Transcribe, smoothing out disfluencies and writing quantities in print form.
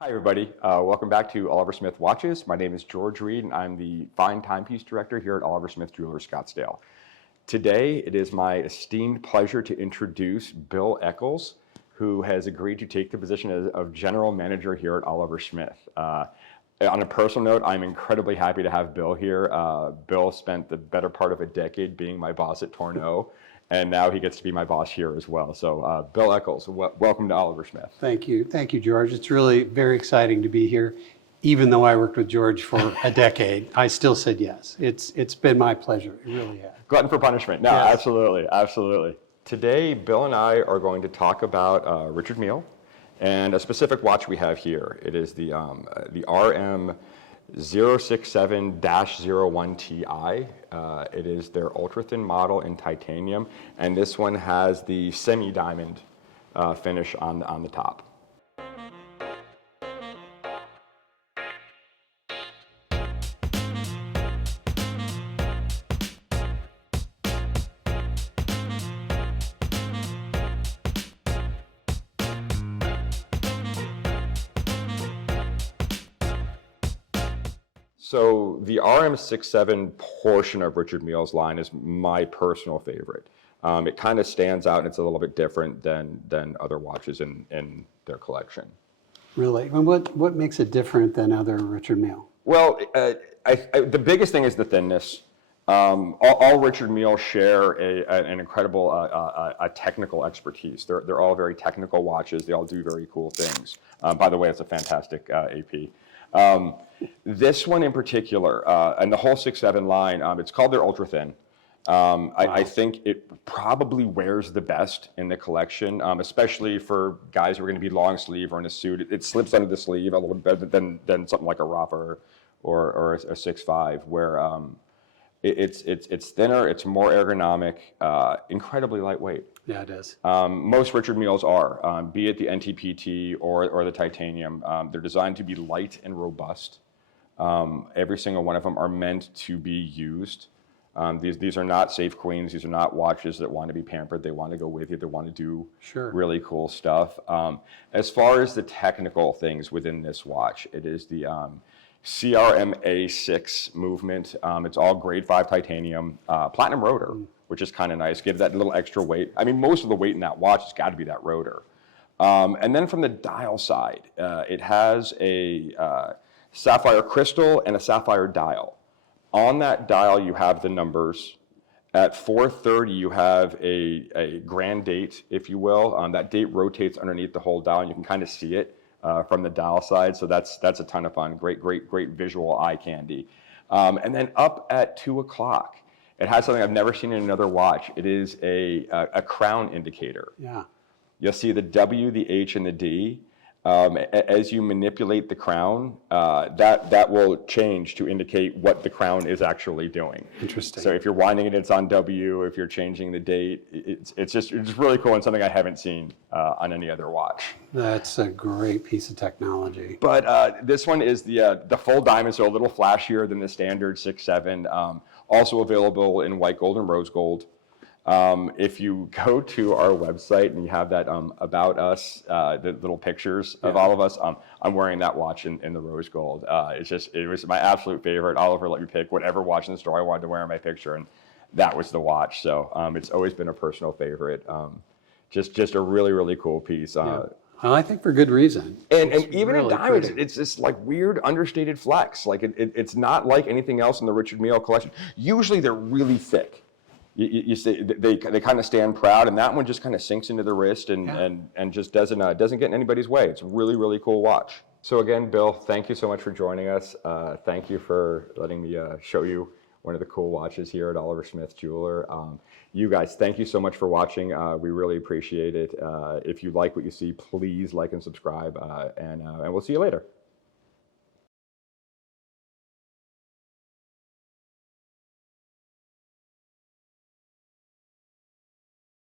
Hi everybody, welcome back to Oliver Smith Watches. My name is George Reed and I'm the Fine Timepiece Director here at Oliver Smith Jewelers Scottsdale. Today it is my esteemed pleasure to introduce Bill Eccles, who has agreed to take the position of General Manager here at Oliver Smith. On a personal note, I'm incredibly happy to have Bill here. Bill spent the better part of a decade being my boss at Tourneau, and now he gets to be my boss here as well. So Bill Eccles, welcome to Oliver Smith. Thank you, George. It's really very exciting to be here. Even though I worked with George for a decade, I still said yes. It's been my pleasure, it really has. Glutton for punishment, no, Yes. absolutely. Today, Bill and I are going to talk about Richard Mille and a specific watch we have here. It is the RM067-01TI. It is their ultra-thin model in titanium, and this one has the semi-diamond finish on the top. So the RM67 portion of Richard Mille's line is my personal favorite. It kind of stands out and it's a little bit different than other watches in their collection. Really? And what makes it different than other Richard Mille? Well, the biggest thing is the thinness. All Richard Mille share an incredible technical expertise. They're all very technical watches. They all do very cool things. By the way, it's a fantastic AP. This one in particular, and the whole 6.7 line, it's called their ultra thin. Wow. I think it probably wears the best in the collection, especially for guys who are going to be long sleeve or in a suit. It slips under the sleeve a little bit better than something like a Roth or a 6.5, where it's thinner, it's more ergonomic, incredibly lightweight. Yeah, it is. Most Richard Milles are, be it the NTPT or the titanium. They're designed to be light and robust. Every single one of them are meant to be used. These are not safe queens. These are not watches that want to be pampered. They want to go with you. They want to do really cool stuff. As far as the technical things within this watch, it is the CRMA6 movement. It's all grade 5 titanium, platinum rotor, which is kind of nice. Give that little extra weight. I mean, most of the weight in that watch has got to be that rotor. And then from the dial side, it has a sapphire crystal and a sapphire dial. On that dial, you have the numbers. At 4:30, you have a grand date, if you will. That date rotates underneath the whole dial, and you can kind of see it from the dial side. So that's a ton of fun. Great visual eye candy. And then up at 2 o'clock, it has something I've never seen in another watch. It is a crown indicator. Yeah. You'll see the W, the H, and the D. As you manipulate the crown, that will change to indicate what the crown is actually doing. Interesting. So if you're winding it, it's on W. If you're changing the date, it's just really cool and something I haven't seen on any other watch. That's a great piece of technology. But this one is the full diamond, so a little flashier than the standard 6.7. Also available in white gold and rose gold. If you go to our website and you have that about us, the little pictures of all of us, I'm wearing that watch in the rose gold. It was my absolute favorite. Oliver let me pick whatever watch in the store I wanted to wear in my picture, and that was the watch. So it's always been a personal favorite. Just a really cool piece. Well, I think for good reason. And even really in diamonds, pretty. it's this like weird understated flex. Like it's not like anything else in the Richard Mille collection. Usually they're really thick. You see, they kind of stand proud, and that one just kind of sinks into the wrist and just doesn't get in anybody's way. It's a really cool watch. So again, Bill, thank you so much for joining us. Thank you for letting me show you one of the cool watches here at Oliver Smith Jeweler. You guys, thank you so much for watching. We really appreciate it. If you like what you see, please like and subscribe, and we'll see you later.